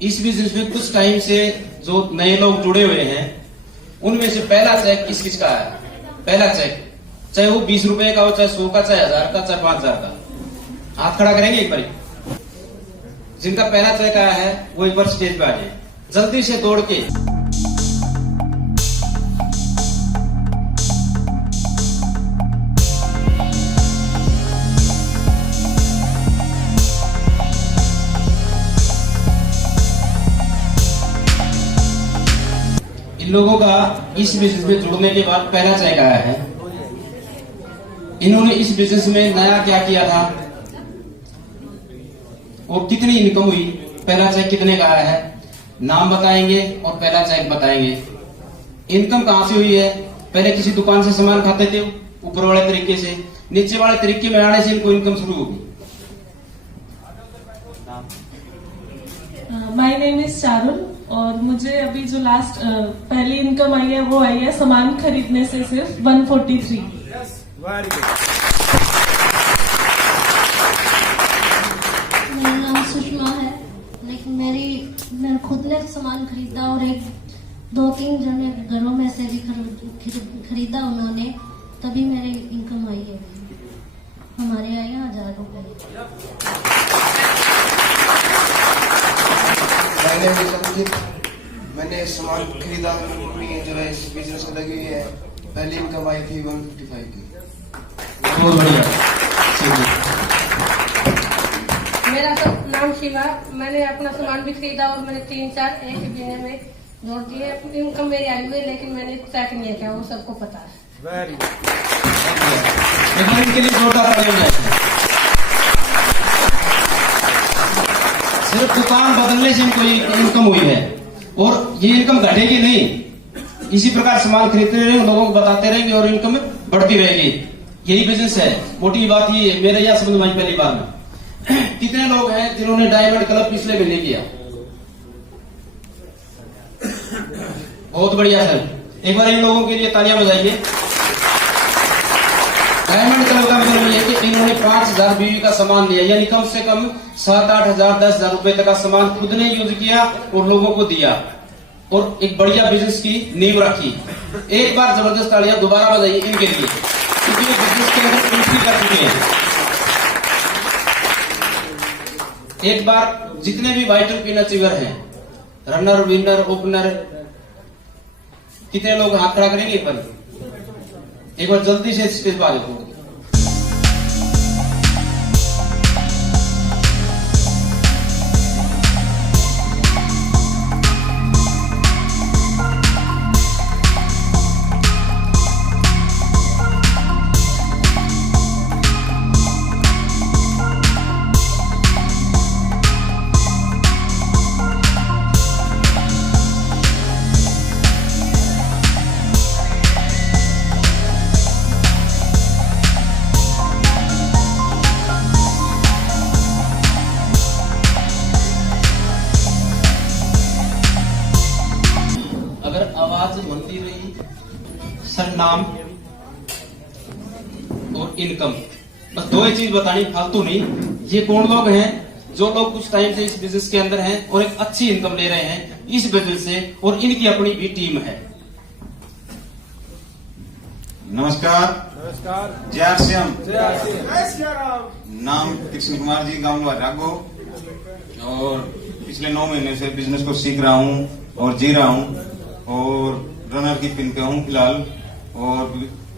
इस बिजनेस में कुछ टाइम से जो नए लोग जुड़े हुए हैं उनमें से पहला चेक किस किस का है? पहला चेक चाहे वो 20 रुपए का हो, चाहे 100 का, चाहे 1000 का, चाहे 5000 का। हाथ खड़ा करेंगे एक बार। जिनका पहला चेक आया है वो एक बार स्टेज पे आ जाए जल्दी से दौड़ के। इन लोगों का इस बिजनेस में जुड़ने के बाद पहला चेक आया है। इन्होंने इस बिजनेस में नया क्या किया था और कितनी इनकम हुई, पहला चेक कितने का आया है, नाम बताएंगे और पहला चेक बताएंगे। इनकम कहां से हुई है? पहले किसी दुकान से सामान खाते थे ऊपर वाले तरीके से, नीचे वाले तरीके में आने से इनको इनकम शुरू होगी। माय नेम इज चारुल और मुझे अभी जो लास्ट पहली इनकम आई है वो आई है सामान खरीदने से सिर्फ 143। मेरा नाम सुषमा है, लेकिन मैंने खुद ने सामान खरीदा और एक 2-3 जने घरों में से भी खरीदा उन्होंने, तभी मेरी इनकम आई है। हमारे आए हैं 1000 रुपए। मैंने सामान खरीदा, मम्मी जो है इस बिजनेस में लगी हुई है। पहली इनकम आई थी 155 की। बहुत बढ़िया। मेरा नाम शिवा, मैंने अपना सामान भी खरीदा और मैंने 3-4 एक ही महीने में जोड़ दिए। इनकम मेरी आई हुई है, लेकिन मैंने चेक नहीं किया, वो सबको पता है। इनके लिए जोरदार तालियां बजाएं। सिर्फ दुकान बदलने से इनको इनकम हुई है और ये इनकम घटेगी नहीं। इसी प्रकार सामान खरीदते रहेंगे, लोगों को बताते रहेंगे और इनकम बढ़ती रहेगी। यही बिजनेस है। मोटी बात ये है, मेरा यह समझ में आई पहली बार में। कितने लोग हैं जिन्होंने डायमंड क्लब पिछले महीने किया? बहुत बढ़िया सर, एक बार इन लोगों के लिए तालियां बजाइए। डायमंड क्लब का मतलब ये है कि इन्होंने 5000 बीवी का सामान लिया, यानी कम से कम 7-8 हजार 10,000 रुपए तक का सामान खुद ने यूज किया और लोगों को दिया और एक बढ़िया बिजनेस की नींव रखी। एक बार जबरदस्त तालियां दोबारा बजाइए इनके लिए, क्योंकि वो बिजनेस के अंदर एंट्री कर चुके हैं। एक बार जितने भी वाइटल पिन अचीवर हैं, रनर, विनर, ओपनर, कितने लोग हाथ खड़ा करेंगे? एक बार जल्दी से स्टेज पर आ जाओ। आवाज बनती रही सर, नाम और इनकम, बस 2 ही चीज बतानी, फालतू नहीं। ये कौन लोग हैं जो लोग कुछ टाइम से इस बिजनेस के अंदर हैं और एक अच्छी इनकम ले रहे हैं इस बिजनेस से, और इनकी अपनी भी टीम है। नमस्कार। जय आर श्याम। जय नाम कृष्ण कुमार जी, गांव रागो, और पिछले 9 महीने से बिजनेस को सीख रहा हूं और जी रहा हूं और रनर की पिन पे हूँ फिलहाल। और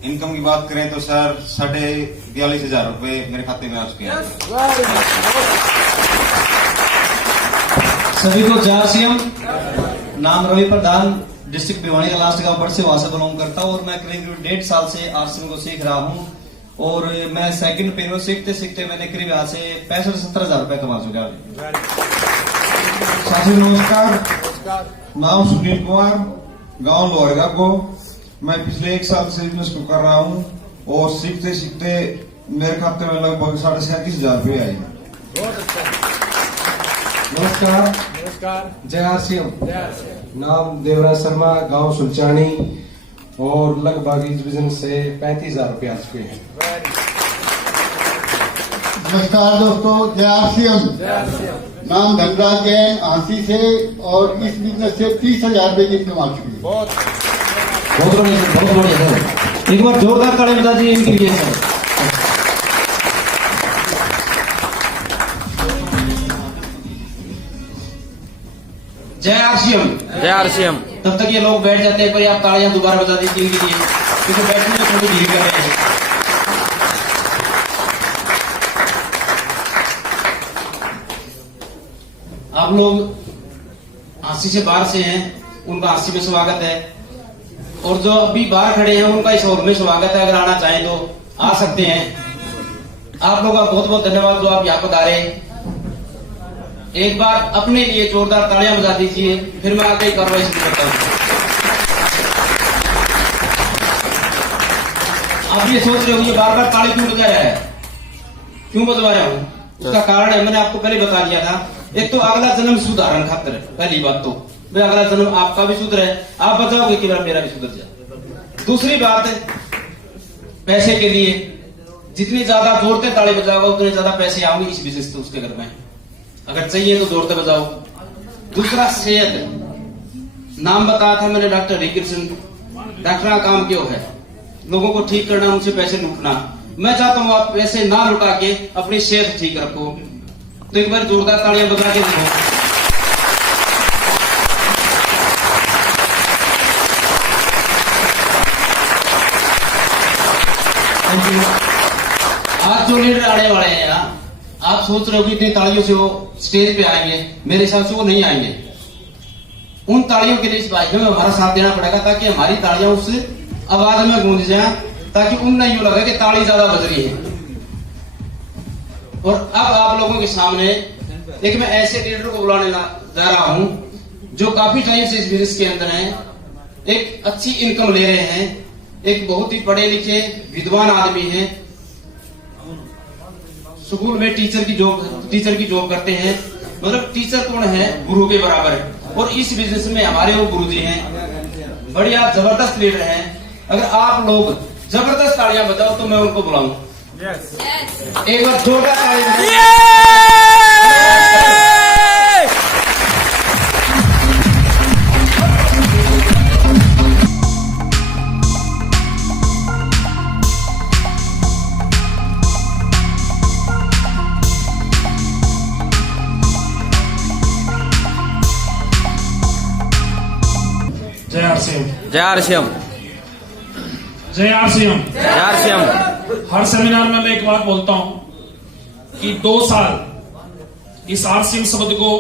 इनकम की बात करें तो सर 42,500 रुपए मेरे खाते में आ चुके हैं। सभी को जय सीएम। नाम रवि प्रधान, डिस्ट्रिक्ट भिवानी का लास्ट गांव बड़ से वहां से बिलोंग करता हूँ और मैं करीब 1.5 साल से आरसीएम को सीख रहा हूँ। और मैं सेकंड पे में सीखते सीखते मैंने करीब यहाँ से 65-70 हजार रुपए कमा चुका। साथी नमस्कार, नाम सुनील कुमार, गांव लोहरगा को। मैं पिछले 1 साल से बिजनेस को कर रहा हूं और सीखते सीखते मेरे खाते में लगभग 37,500 रुपये आए। नमस्कार, जय आरसीएम। नाम देवराज शर्मा, गांव सुलचानी, और लगभग इस बिजनेस से 35,000 रुपये आ चुके हैं। नमस्कार दोस्तों, जय आरसीएम। नाम धनराज जैन, हांसी से, और इस बिजनेस से 30,000 रुपए की इनकम आ चुकी है। बहुत बढ़िया सर, एक बार जोरदार ताली बजा दीजिए इनके लिए सर। जय आरसीएम, जय आरसीएम। तब तक ये लोग बैठ जाते हैं, पर आप तालियां दोबारा बजा दीजिए इनके लिए, क्योंकि बैठने में थोड़ी धीरे कर रहे हैं। आप लोग हांसी से बाहर से हैं, उनका हांसी में स्वागत है, और जो अभी बाहर खड़े हैं उनका इस हॉल में स्वागत है। अगर आना चाहें तो आ सकते हैं। आप लोगों का बहुत बहुत धन्यवाद जो आप यहाँ पर आ रहे हैं। एक बार अपने लिए जोरदार तालियां बजा दीजिए, फिर मैं आगे कार्रवाई शुरू करता हूँ। आप ये सोच रहे हो ये बार बार ताली क्यों बजा रहा है, क्यों बजवा रहा हूँ? उसका कारण है, मैंने आपको पहले बता दिया था। एक तो अगला जन्म सुधारण खातर, पहली बात तो भाई अगला जन्म आपका भी सुधरे, आप बचाओगे कि मेरा भी सुधर जाए। दूसरी बात, पैसे के लिए जितनी ज्यादा जोरते ताली बजाओगे उतने ज्यादा पैसे आओगे इस बिजनेस से उसके घर में। अगर चाहिए तो जोरते बजाओ। दूसरा, सेहत। नाम बताया था मैंने डॉक्टर हरिकृष्ण। डॉक्टर का काम क्यों है? लोगों को ठीक करना, उनसे पैसे लूटना। मैं चाहता हूं आप पैसे ना लुटा के अपनी सेहत ठीक रखो। तो एक बार जोरदार तालियां बजा के देखो। आज जो लीडर आने वाले हैं यहाँ, आप सोच रहे हो कि इतनी तालियों से वो स्टेज पे आएंगे, मेरे हिसाब से वो नहीं आएंगे। उन तालियों के लिए इस भाई में हमारा साथ देना पड़ेगा, ताकि हमारी तालियां उस आवाज में गूंज जाए, ताकि उन्हें यूं लगे कि ताली ज्यादा बज रही है। और अब आप लोगों के सामने एक मैं ऐसे लीडर को बुलाने जा रहा हूं जो काफी टाइम से इस बिजनेस के अंदर हैं, एक अच्छी इनकम ले रहे हैं, एक बहुत ही पढ़े लिखे विद्वान आदमी हैं, स्कूल में टीचर की जॉब करते हैं। मतलब टीचर कौन है? गुरु के बराबर है। और इस बिजनेस में हमारे वो गुरुजी हैं, बढ़िया जबरदस्त लीडर हैं। अगर आप लोग जबरदस्त तालियां बजाओ तो मैं उनको बुलाऊं। एक बार जोरदार तालियां। जय आरसीएम, जय आरसीएम, जय आरसीएम, जय आरसीएम। हर सेमिनार में मैं एक बात बोलता हूं कि 2 साल इस आरसीएम शब्द को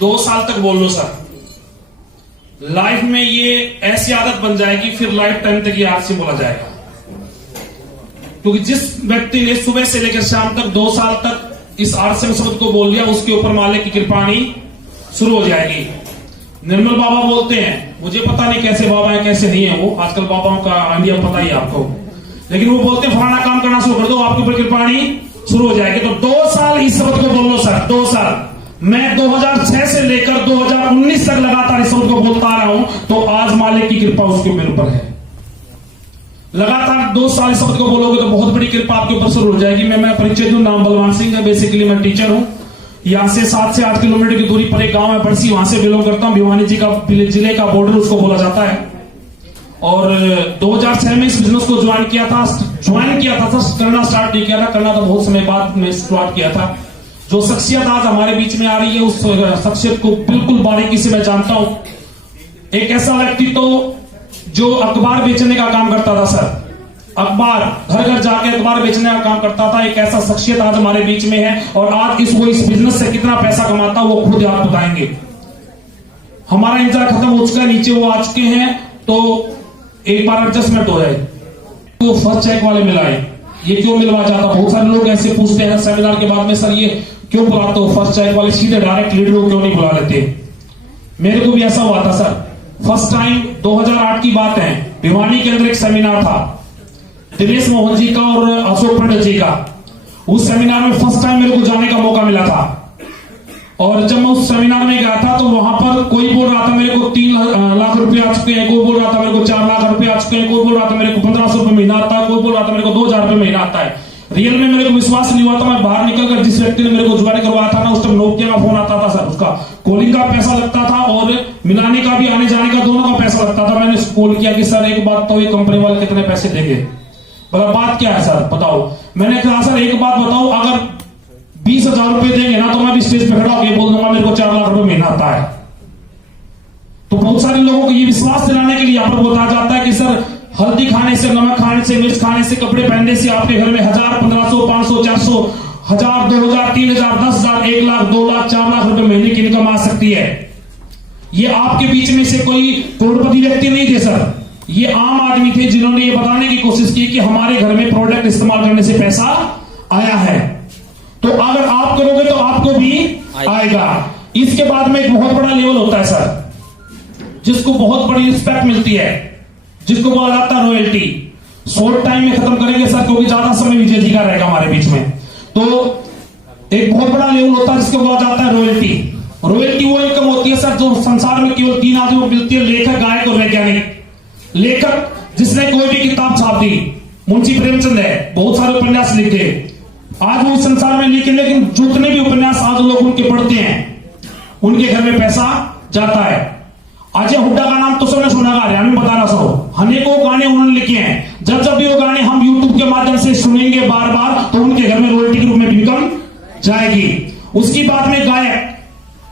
2 साल तक बोल लो सर। लाइफ में ये ऐसी आदत बन जाएगी, फिर लाइफ टाइम तक ये आरसीएम बोला जाएगा। क्योंकि जिस व्यक्ति ने सुबह से लेकर शाम तक 2 साल तक इस आरसीएम शब्द को बोल लिया, उसके ऊपर मालिक की कृपाणी शुरू हो जाएगी। निर्मल बाबा बोलते हैं, मुझे पता नहीं कैसे बाबा है कैसे नहीं है, वो आजकल बाबाओं का आइडिया पता ही है आपको, लेकिन वो बोलते हैं फलाना काम करना शुरू कर दो, आपके ऊपर कृपाणी शुरू हो जाएगी। तो 2 साल इस शब्द को बोल लो सर, 2 साल। मैं 2006 से लेकर 2019 तक लगातार इस शब्द को बोलता आ रहा हूं, तो आज मालिक की कृपा उसके मेरे ऊपर है। लगातार 2 साल इस शब्द को बोलोगे तो बहुत बड़ी कृपा आपके ऊपर शुरू हो जाएगी। मैं परिचय दूं, नाम बलवान सिंह है, बेसिकली मैं टीचर हूं। यहाँ से 7 से 8 किलोमीटर की दूरी पर एक गांव है बरसी, वहां से बिलोंग करता हूं। भिवानी जिले का बॉर्डर उसको बोला जाता है। और 2006 में इस बिजनेस को ज्वाइन किया था करना स्टार्ट नहीं किया था, करना तो बहुत समय बाद में स्टार्ट किया था। जो शख्सियत आज हमारे बीच में आ रही है, उस शख्सियत को बिल्कुल बारीकी से मैं जानता हूं। एक ऐसा व्यक्ति तो जो अखबार बेचने का काम करता था सर, अखबार घर घर जाके अखबार बेचने का काम करता था। एक ऐसा शख्सियत आज हमारे बीच में है, और आज इस बिजनेस से कितना पैसा कमाता वो खुद आप बताएंगे। हमारा इंतजार खत्म हो चुका है, नीचे वो आ चुके हैं, तो एक बार एडजस्टमेंट हो जाए। तो फर्स्ट चेक वाले मिलाए, ये क्यों मिलवा जाता? बहुत सारे लोग ऐसे पूछते हैं सेमिनार के बाद में, सर ये क्यों बुलाते हो फर्स्ट चेक वाले, सीधे डायरेक्ट लीडर को क्यों नहीं बुला लेते? मेरे को भी ऐसा हुआ था सर। फर्स्ट टाइम 2008 की बात है, भिवानी के अंदर एक सेमिनार था दिनेश मोहन जी का और अशोक पंडित जी का। उस सेमिनार में फर्स्ट टाइम मेरे को जाने का मौका मिला था। और जब मैं उस सेमिनार में गया था तो वहां पर कोई बोल रहा था मेरे को 3 लाख रुपए आ चुके हैं, कोई बोल रहा था मेरे को 4 लाख रुपए आ चुके हैं, कोई बोल रहा था मेरे को 1500 रुपए महीना आता है, कोई बोल रहा था मेरे को 2000 रुपए महीना आता है। रियल में मेरे को विश्वास नहीं हुआ था। मैं बाहर निकलकर जिस व्यक्ति ने मेरे को ज्वाइन करवाया था ना, उस टाइम नोकिया का फोन आता था सर, उसका कॉलिंग का पैसा लगता था और मिलाने का भी, आने जाने का दोनों का पैसा लगता था। मैंने कॉल किया कि सर एक बात तो, ये कंपनी वाले कितने पैसे देंगे? बोला बात क्या है सर बताओ। मैंने कहा सर एक बात बताओ, अगर 20,000 रुपए देंगे ना तो मैं भी स्टेज पे खड़ा होकर बोल दूंगा मेरे को 4 लाख रुपए महीना आता है। तो बहुत सारे लोगों को ये विश्वास दिलाने के लिए यहाँ पर बताया जाता है कि सर हल्दी खाने से, नमक खाने से, मिर्च खाने से, कपड़े पहनने से आपके घर में 1000, 1500, 500, 400, 1000, 2000, 3000, 10,000, 1 लाख, 2 लाख, 4 लाख रुपए महीने की इनकम आ सकती है। ये आपके बीच में से कोई करोड़पति व्यक्ति नहीं थे सर, ये आम आदमी थे जिन्होंने ये बताने की कोशिश की कि हमारे घर में प्रोडक्ट इस्तेमाल करने से पैसा आया है, तो अगर आप करोगे तो आपको भी आएगा। इसके बाद में एक बहुत बड़ा लेवल होता है सर, जिसको बहुत बड़ी रिस्पेक्ट मिलती है, जिसको बोला जाता है रॉयल्टी। शॉर्ट टाइम में खत्म करेंगे सर, क्योंकि ज्यादा समय विजय जी का रहेगा हमारे बीच में। तो एक बहुत बड़ा लेवल होता है जिसको बोला जाता है रॉयल्टी। रॉयल्टी वो इनकम होती है सर जो संसार में केवल 3 आदमियों को मिलती है, लेखक, गायक और वैज्ञानिक। लेखक जिसने कोई भी किताब छाप दी, मुंशी प्रेमचंद है, बहुत सारे उपन्यास लिखे, आज वो इस संसार में लिखे, लेकिन जितने भी उपन्यास आज लोग उनके पढ़ते हैं, उनके घर में पैसा जाता है। अजय हुड्डा का नाम तो सबने सुना होगा, हरियाणा में बता रहा सो, अनेकों गाने उन्होंने लिखे हैं। जब जब भी वो गाने हम YouTube के माध्यम से सुनेंगे बार बार, तो उनके घर में रॉयल्टी के रूप में इनकम जाएगी। उसकी बाद में गायक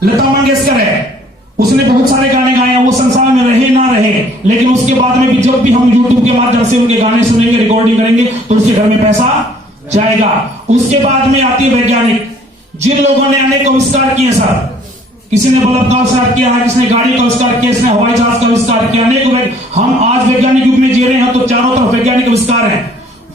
लता मंगेशकर है, उसने बहुत सारे गाने गाए हैं, वो संसार में रहे ना रहे, लेकिन उसके बाद में भी जब भी हम YouTube के माध्यम से उनके गाने सुनेंगे, रिकॉर्डिंग करेंगे, तो उसके घर में पैसा जाएगा। उसके बाद में आती है वैज्ञानिक, जिन लोगों ने अनेक आविष्कार किए सर, किसी ने बल्ब का आविष्कार किया है, किसने गाड़ी का आविष्कार किया, किसने हवाई जहाज का आविष्कार किया, अनेक। हम आज वैज्ञानिक युग में जी रहे हैं, तो चारों तरफ वैज्ञानिक आविष्कार हैं।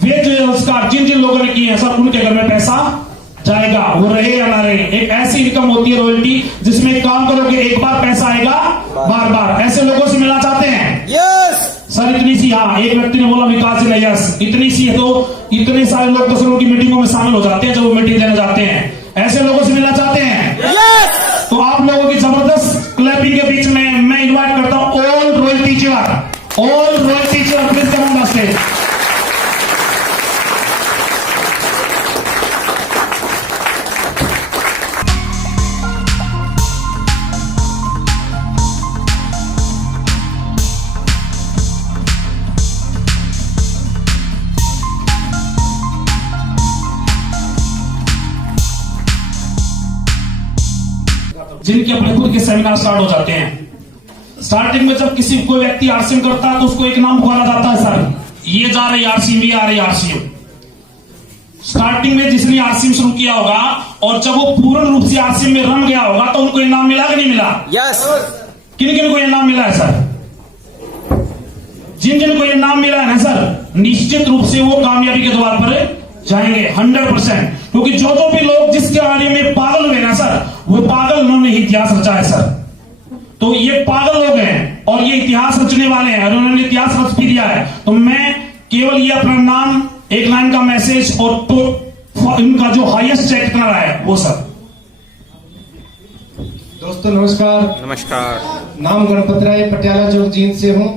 वे जो आविष्कार जिन जिन लोगों ने किए हैं सर, उनके घर में पैसा जाएगा, वो रहे या ना रहे। एक ऐसी इनकम होती है रॉयल्टी, जिसमें काम करोगे एक बार पैसा आएगा बार बार। ऐसे लोगों से मिलना चाहते हैं? Yes sir. इतनी सी, हाँ एक व्यक्ति ने बोला विकास जी, यस इतनी सी है, तो इतने सारे लोग तो सर उनकी मीटिंगों में शामिल हो जाते हैं जब वो मीटिंग देने जाते हैं। ऐसे लोगों से मिलना चाहते हैं? यस। तो आप लोगों की जबरदस्त क्लैपिंग के बीच में मैं इनवाइट करता हूं all royal teacher, please come on the stage. जिनके अपने खुद के सेमिनार स्टार्ट हो जाते हैं। स्टार्टिंग में जब किसी कोई व्यक्ति आरसीएम करता है तो उसको एक नाम पुकारा जाता है सर, ये जा रही आरसीएम, ये आ रही आरसीएम। स्टार्टिंग में जिसने आरसीएम शुरू किया होगा और जब वो पूर्ण रूप से आरसीएम में रम गया होगा तो उनको इनाम मिला कि नहीं मिला? यस। किन किन को इनाम मिला है सर? जिन जिन को इनाम मिला है ना सर, निश्चित रूप से वो कामयाबी के द्वार पर जाएंगे 100%। क्योंकि जो भी लोग जिसके बारे में पागल हुए ना सर, वो पागल उन्होंने इतिहास रचा है सर। तो ये पागल लोग हैं और ये इतिहास रचने वाले हैं और उन्होंने इतिहास रच भी दिया है। तो मैं केवल ये अपना नाम, एक लाइन का मैसेज और तो इनका जो हाईएस्ट चेक कर रहा है वो सर। दोस्तों नमस्कार। नमस्कार। नाम गणपत राय, पटियाला चौक जींद से हूं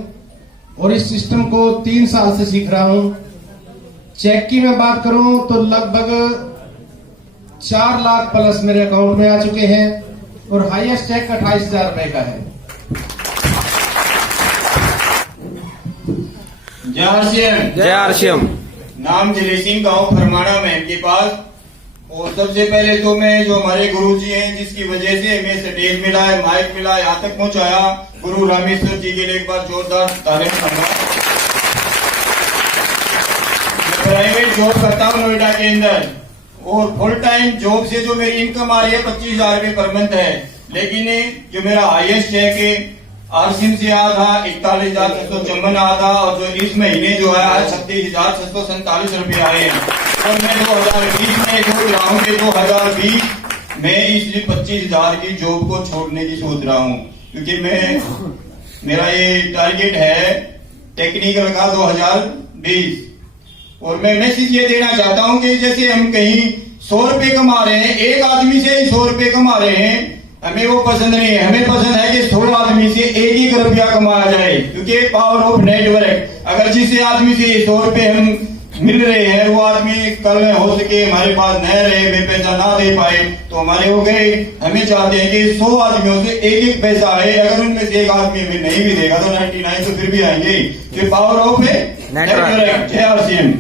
और इस सिस्टम को 3 साल से सीख रहा हूं। चेक की मैं बात करूं तो लगभग 4 लाख प्लस मेरे अकाउंट में आ चुके हैं और हाईएस्ट चेक 28,000 रुपए का है। जय आरसीएम। नाम दिलीप सिंह, गाँव फरमाना में के पास। और सबसे पहले तो मैं जो हमारे गुरु जी हैं, जिसकी वजह से हमें स्टेज मिला है, माइक मिला, यहाँ तक पहुंचाया, गुरु रामेश्वर जी के लिए एक बार जोरदार तारीफ करूंगा। प्राइवेट जॉब करता हूँ नोएडा के अंदर और फुल टाइम जॉब से जो मेरी इनकम आ रही है 25,000 रुपए पर मंथ है, लेकिन जो मेरा हाईएस्ट चेक है आरसीएम से आया था 41,654 आया था और जो इस महीने जो है 36,647 रुपए आए हैं। और मैं 2020 में सोच रहा हूँ कि 2020 में इसलिए 25,000 की जॉब को छोड़ने की सोच रहा हूँ, क्योंकि मेरा ये टारगेट है टेक्निकल का 2020। और मैं मैसेज ये देना चाहता हूं कि जैसे हम कहीं 100 रुपए कमा रहे हैं, एक आदमी से ही 100 रुपए कमा रहे हैं, हमें वो पसंद नहीं है। हमें पसंद है कि 100 आदमी से 1 रुपया कमाया जाए, क्योंकि पावर ऑफ नेटवर्क। अगर जिस आदमी से 100 रुपए हम मिल रहे हैं, वो आदमी कल हो सके हमारे पास न रहे, वे पैसा ना दे पाए तो हमारे हो गए। हमें चाहते हैं कि 100 आदमियों से एक एक पैसा आए, अगर उनमें से एक आदमी हमें नहीं भी देगा तो 99 तो फिर भी आएंगे। ये पावर ऑफ है। जय आरसीएम।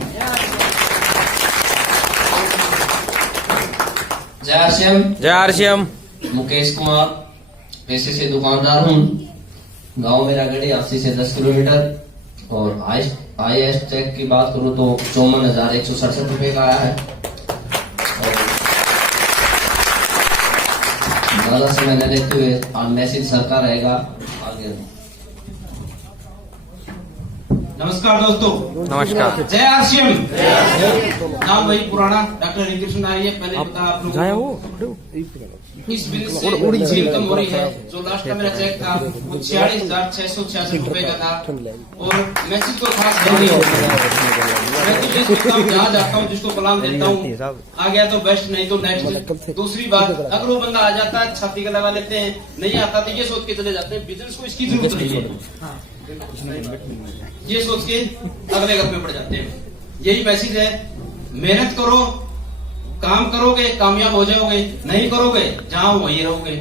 जय आरसीएम। जय आरसीएम। मुकेश कुमार, पेशे से दुकानदार हूँ। गांव मेरा गढ़ी 80 से 10 किलोमीटर। और IAS चेक की बात करूँ तो 54,167 रुपए का आया है। और ज्यादा समय न लेते हुए मैसेज सर का रहेगा आगे। नमस्कार दोस्तों। नमस्कार। जय आरसीएम। नाम वही पुराना डॉक्टर हरिकृष्ण आर्य है। पहले बता आप लोगों को इस बिजनेस से इनकम हो रही है। जो लास्ट का मेरा चेक था वो 46,666 रुपए का था। और मैसेज तो खास है नहीं, मैं तो जिस काम जहाँ जाता हूँ जिसको कलाम देता हूँ, आ गया तो बेस्ट, नहीं तो नेक्स्ट। दूसरी बात, अगर वो बंदा आ जाता है छाती का लगा लेते हैं, नहीं आता तो ये सोच के चले जाते हैं बिजनेस को इसकी जरूरत नहीं है, ये सोच के अगले घर में पड़ जाते हैं। यही मैसेज है, मेहनत करो, काम करोगे कामयाब हो जाओगे, नहीं करोगे जहां वहीं रहोगे।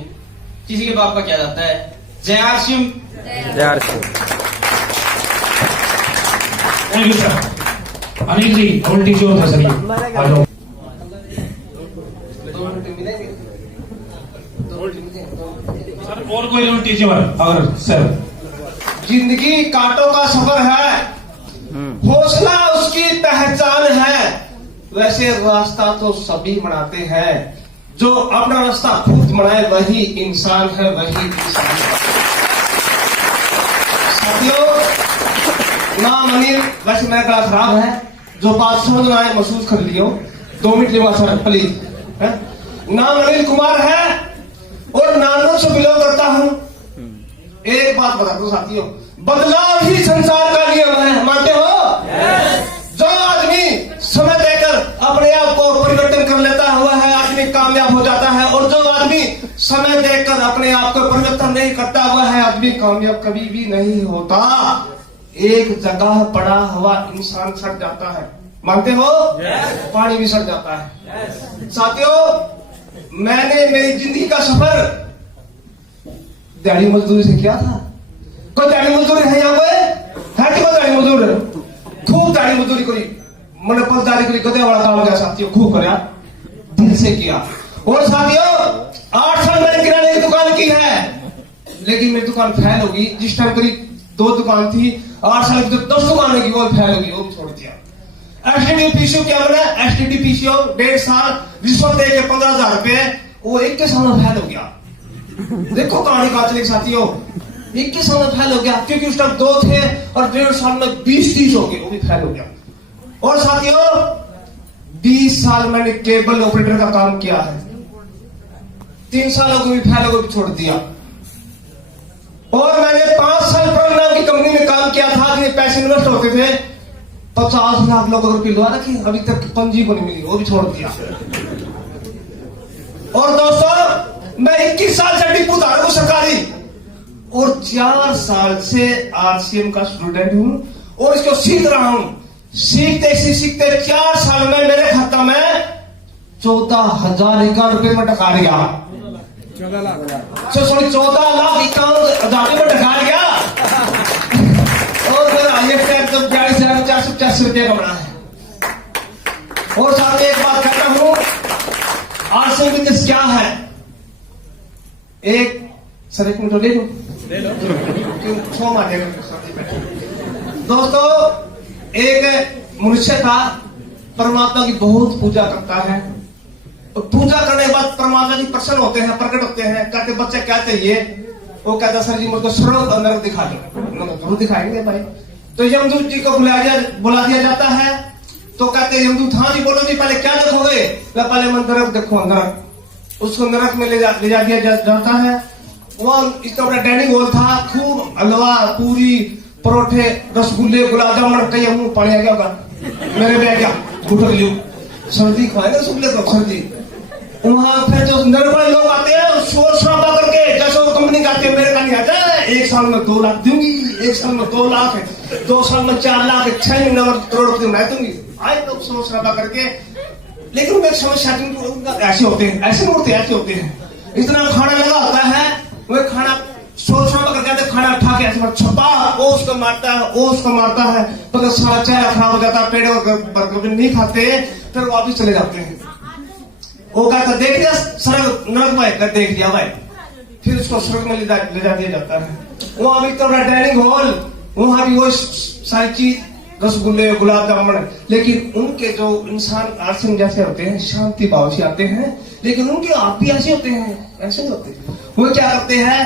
किसी के बाप का क्या जाता है। जय आरसीएम। जय RCM. Thank you sir. Anil ji और टीचर होता सर, आ जाओ। सर और कोई टीचर अगर सर। जिंदगी कांटों का सफर है, हौसला उसकी पहचान है। वैसे रास्ता तो सभी बनाते हैं, जो अपना रास्ता खुद बनाए वही इंसान है, वही इंसान है। साथियों, नाम अनिल, वैसे मेरा गला खराब है, जो बात समझ में आए महसूस कर लियो। 2 मिनट लेगा सर प्लीज। नाम अनिल कुमार है और नानों से बिलोंग करता हूँ। एक बात बता दो साथियों, बदलाव ही संसार का नियम है, मानते हो? जो आदमी समय देकर अपने आप को परिवर्तन कर लेता हुआ है आदमी कामयाब हो जाता है, और जो आदमी समय देकर अपने आप को परिवर्तन नहीं करता हुआ है आदमी कामयाब कभी भी नहीं होता। एक जगह पड़ा हुआ इंसान सड़ जाता है, मानते हो? पानी भी सड़ जाता है। साथियों, मैंने मेरी जिंदगी का सफर दिहाड़ी मजदूरी से किया था। कोई दिहाड़ी मजदूरी है यहाँ पे? है कि कोई दिहाड़ी मजदूर? खूब दिहाड़ी मजदूरी करी, मैंने पलदारी करी, गधे वाला काम किया साथियों, खूब कराया, दिल से किया। और साथियों, 8 साल मैंने किराने की दुकान की है, लेकिन मेरी दुकान फेल होगी। जिस टाइम करीब 2 दुकान थी, 8 साल की 10 दुकान की, वो फेल होगी, वो भी छोड़ दिया। STD-PCO क्या बना? STD-PCO 1.5 साल रिश्वत दे के 15,000 रुपए, वो 21 साल में फेल हो गया। देखो कहानी का चले साथियों, 21 साल में फेल हो गया, क्योंकि उस टाइम 2 थे और 1.5 साल में 20-30 हो गए, वो भी फेल हो गया। और साथियों, 20 साल मैंने केबल ऑपरेटर का काम किया है, 3 सालों को भी फेल हो गए, छोड़ दिया। और मैंने 5 साल पर नाम की कंपनी में काम किया था, कि पैसे इन्वेस्ट होते थे, 50 लाख लोगों को पिलवा रखी, अभी तक पंजी को नहीं मिली, वो भी छोड़ दिया। और दोस्तों, मैं 21 साल से डिपो धारक हूं सरकारी, और 4 साल से आरसीएम का स्टूडेंट हूं और इसको सीख रहा हूं। सीखते 4 साल में मेरे खाता में 14,051 रुपए में टका गया। 14,51,000 में टका गया। और मेरा हाईएस्ट टैक्स 42,485 रुपए का बना है। और साथ में एक बात कहता हूं, आरसीएम बिजनेस क्या है? एक सर, 1 मिनट ले लो, क्यों मारेगा दोस्तों। एक मनुष्य था, परमात्मा की बहुत पूजा करता है, और पूजा करने के बाद परमात्मा जी प्रसन्न होते हैं, प्रकट होते हैं, कहते बच्चे क्या चाहिए? वो कहता सर जी मुझको स्वर्ग और नरक दिखा दो। जरूर दिखाएंगे भाई। तो यमदूत जी को बुला दिया जाता है, तो कहते यमदूत हाँ जी बोलो जी, पहले क्या देखोगे? पहले मैं नरक देखो, नरक। उसको नरक में ले जा दिया जाता है। वहां इतना बड़ा डाइनिंग हॉल था, खूब हलवा, पूरी, परोठे, रसगुल्ले, गुलाब जामुन, कहीं मुंह पानी आ गया होगा मेरे में, आ गया घुटक लियो, सर्दी खाएगा रसगुल्ले को, सर्दी। वहां फिर जो नर बड़े लोग आते हैं शोर शराबा करके, जैसे वो कंपनी का आते, मेरे का नहीं आता है, 1 साल में 2 लाख दूंगी, 1 साल में 2 लाख, 2 साल में 4 लाख, 6 महीने में करोड़पति बना दूंगी। आए लोग शोर शराबा करके, लेकिन मैं समस्या ऐसे होते हैं, ऐसे मुड़ते ऐसे होते हैं, इतना खाना लगा होता है, वह खाना शोर शराबा करके आते, खाना उठा के ऐसे छपा, वो उसको मारता है, वो उसको मारता है, तो सारा चेहरा खराब हो जाता है, पेड़ बर्गर नहीं खाते, फिर वापिस चले जाते हैं। वो कहता देख लिया सड़क नरक में, देख लिया भाई, फिर उसको सड़क में ले जा दिया जाता है। वहां भी तो डाइनिंग हॉल, वहां भी वो सारी चीज, रसगुल्ले, गुलाब जामुन, लेकिन उनके जो इंसान आश्रम जैसे होते हैं, शांति भाव से आते हैं, लेकिन उनके आप भी ऐसे होते हैं, ऐसे नहीं होते। वो क्या करते हैं,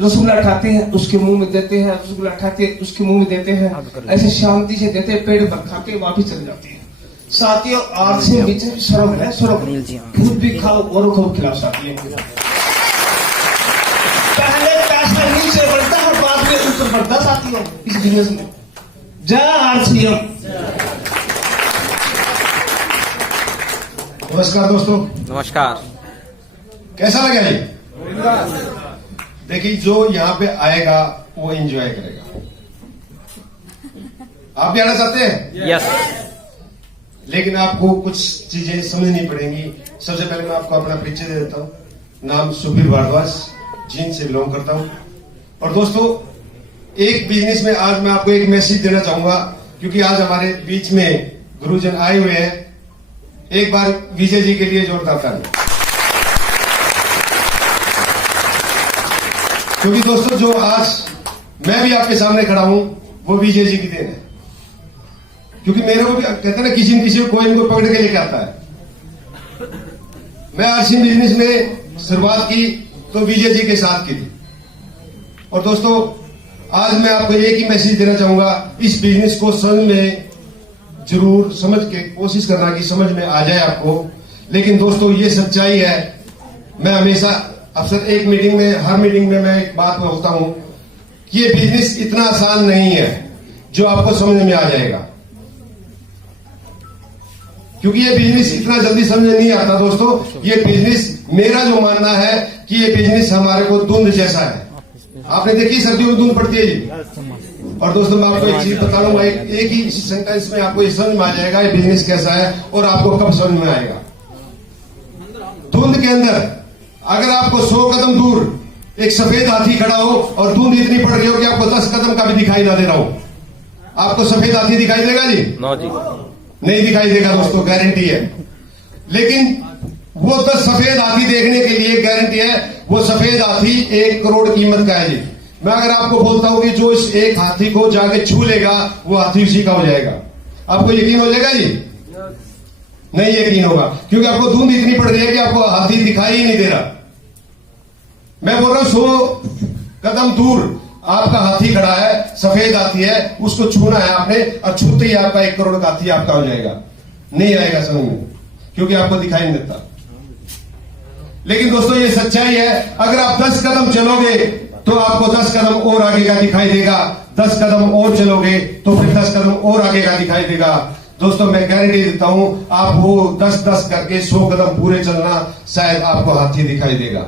रसगुल्ला उठाते हैं, उसके मुंह में देते हैं, रसगुल्ला उठाते हैं, उसके मुंह में देते हैं, ऐसे शांति से देते हैं, पेड़ पर खा के वापिस चले जाते हैं। साथियों, आश्रम बीच सर्व है, सर्व खुद भी खाओ और को खिलाओ साथियों। पहले पैसा नीचे बढ़ता है, बाद में ऊपर बढ़ता साथियों इस बिजनेस में। जय आरसीएम। नमस्कार दोस्तों। नमस्कार। कैसा लगा ये? देखिए, जो यहाँ पे आएगा वो एंजॉय करेगा। आप भी आना चाहते हैं? यस। लेकिन आपको कुछ चीजें समझनी पड़ेंगी। सबसे पहले मैं आपको अपना परिचय दे देता हूँ। नाम सुबीर भारद्वाज, जींद से बिलोंग करता हूँ। और दोस्तों, एक बिजनेस में आज मैं आपको एक मैसेज देना चाहूंगा, क्योंकि आज हमारे बीच में गुरुजन आए हुए हैं। एक बार विजय जी के लिए जोरदार ताली। क्योंकि दोस्तों, जो आज मैं भी आपके सामने खड़ा हूं वो विजय जी की देन है। क्योंकि मेरे को भी कहते हैं ना, किसी न किसी को कोई इनको पकड़ के लेके आता है। मैं आरसीएम बिजनेस में शुरुआत की तो विजय जी के साथ की थी। और दोस्तों, आज मैं आपको एक ही मैसेज देना चाहूंगा, इस बिजनेस को समझ में जरूर समझ के कोशिश करना कि समझ में आ जाए आपको। लेकिन दोस्तों, ये सच्चाई है। मैं हमेशा अक्सर एक मीटिंग में, हर मीटिंग में मैं एक बात बोलता हूं कि ये बिजनेस इतना आसान नहीं है जो आपको समझ में आ जाएगा। क्योंकि ये बिजनेस इतना जल्दी समझ में नहीं आता दोस्तों। ये बिजनेस, मेरा जो मानना है कि ये बिजनेस हमारे को धुंध जैसा है। आपने देखी सर्दियों में धुंध पड़ती है जी। और दोस्तों, मैं आपको एक चीज बता दूंगा, एक ही सेंटेंस में आपको ये समझ में आ जाएगा ये बिजनेस कैसा है और आपको कब समझ में आएगा। धुंध के अंदर अगर आपको 100 कदम दूर एक सफेद हाथी खड़ा हो और धुंध इतनी पड़ रही हो कि आपको 10 कदम का भी दिखाई ना दे रहा हो, आपको सफेद हाथी दिखाई देगा जी? नो जी, नहीं दिखाई देगा दोस्तों, गारंटी है। लेकिन वो 10 सफेद हाथी देखने के लिए गारंटी है, वो सफेद हाथी 1 करोड़ कीमत का है जी। मैं अगर आपको बोलता हूं कि जो इस एक हाथी को जाके छू लेगा वो हाथी उसी का हो जाएगा, आपको यकीन हो जाएगा जी? नहीं यकीन होगा, क्योंकि आपको धुंध इतनी पड़ रही है कि आपको हाथी दिखाई ही नहीं दे रहा। मैं बोल रहा हूं 100 कदम दूर आपका हाथी खड़ा है, सफेद हाथी है, उसको छूना है आपने, और छूते ही आपका 1 करोड़ का हाथी आपका हो जाएगा। नहीं आएगा समझ में, क्योंकि आपको दिखाई नहीं देता। लेकिन दोस्तों, ये सच्चाई है। अगर आप 10 कदम चलोगे तो आपको 10 कदम और आगे का दिखाई देगा, 10 कदम और चलोगे तो फिर 10 कदम और आगे का दिखाई देगा। दोस्तों, मैं गारंटी देता हूं, आप वो 10-10 करके 100 कदम पूरे चलना, शायद आपको हाथी दिखाई देगा।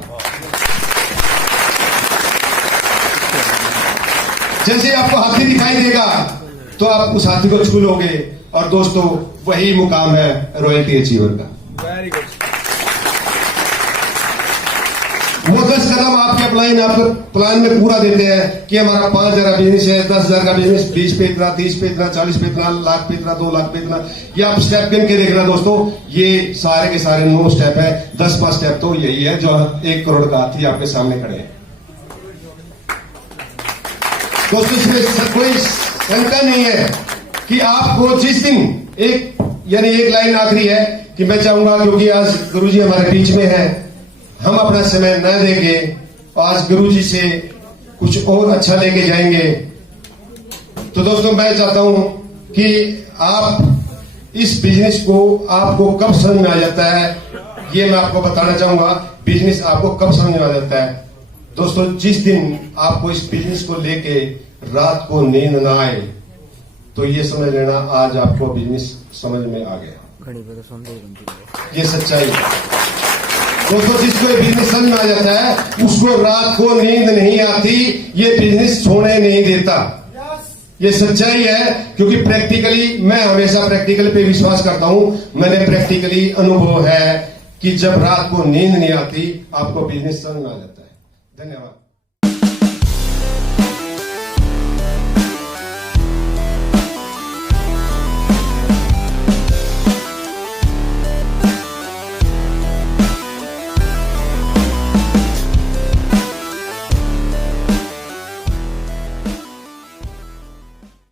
जैसे आपको हाथी दिखाई देगा तो आप उस हाथी को छू लोगे। और दोस्तों, वही मुकाम है रॉयल्टी अचीवर का। Very good. वो 10 कदम आपके प्लान में पूरा देते हैं कि हमारा 5,000 का बिजनेस है, 10,000 का बिजनेस, 20 पे इतना, 30 पे इतना, 40 पे इतना, लाख पे इतना, 2 लाख पे इतना। ये आप स्टेप गिन के देखना दोस्तों, ये सारे के सारे 9 स्टेप है। 10वां स्टेप तो यही है जो 1 करोड़ का हाथी आपके सामने खड़े हैं। दोस्तों, इसमें कोई शंका नहीं है कि आपको जिस दिन एक लाइन आखिरी है कि मैं चाहूंगा, क्योंकि आज गुरुजी हमारे बीच में है, हम अपना समय न देंगे, आज गुरुजी से कुछ और अच्छा लेके जाएंगे। तो दोस्तों, मैं चाहता हूं कि आप इस बिजनेस को आपको कब समझ में आ जाता है, ये मैं आपको बताना चाहूंगा। बिजनेस आपको कब समझ में आ जाता है दोस्तों? जिस दिन आपको इस बिजनेस को लेके रात को नींद ना आए, तो ये समझ लेना आज आपको बिजनेस समझ में आ गया। ये सच्चाई है दोस्तों। जिसको ये बिजनेस समझ में आ जाता है उसको रात को नींद नहीं आती, ये बिजनेस छोड़ने नहीं देता। ये सच्चाई है, क्योंकि प्रैक्टिकली मैं हमेशा प्रैक्टिकल पे विश्वास करता हूं। मैंने प्रैक्टिकली अनुभव है कि जब रात को नींद नहीं आती आपको बिजनेस चलना आ जाता है। धन्यवाद।